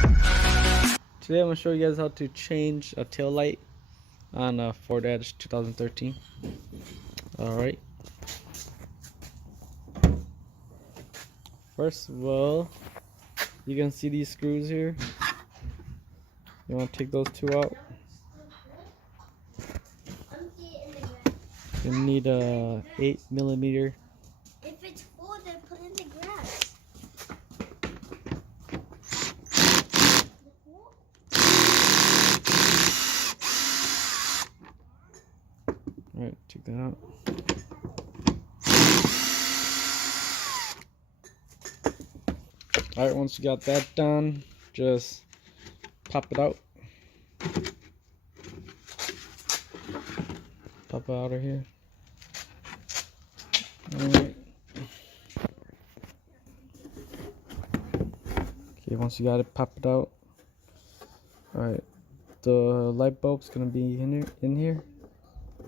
Today I'm going to show you guys how to change a tail light on a Ford Edge 2013. Alright. First of all, you can see these screws here. You want to take those two out. You need a 8mm. If it's full, then put in the grass. Alright, take that out. Alright, once you got that done, just pop it out. Pop it out of here. Alright. Okay, once you got it, pop it out. Alright, the light bulb's gonna be in here.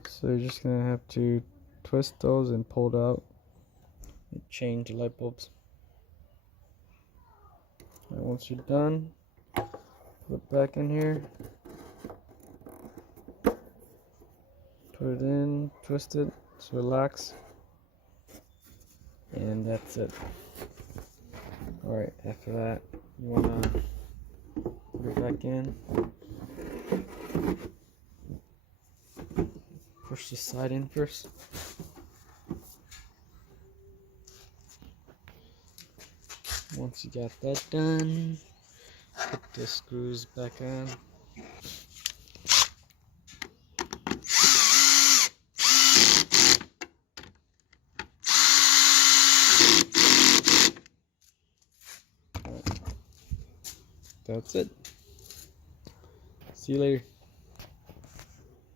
So you're just gonna have to twist those and pull it out and change the light bulbs. Alright, once you're done, put it back in here. Put it in, twist it, so it locks. And that's it. Alright, after that, you wanna put it back in. Push the side in first. Once you got that done, put the screws back on. That's it. See you later.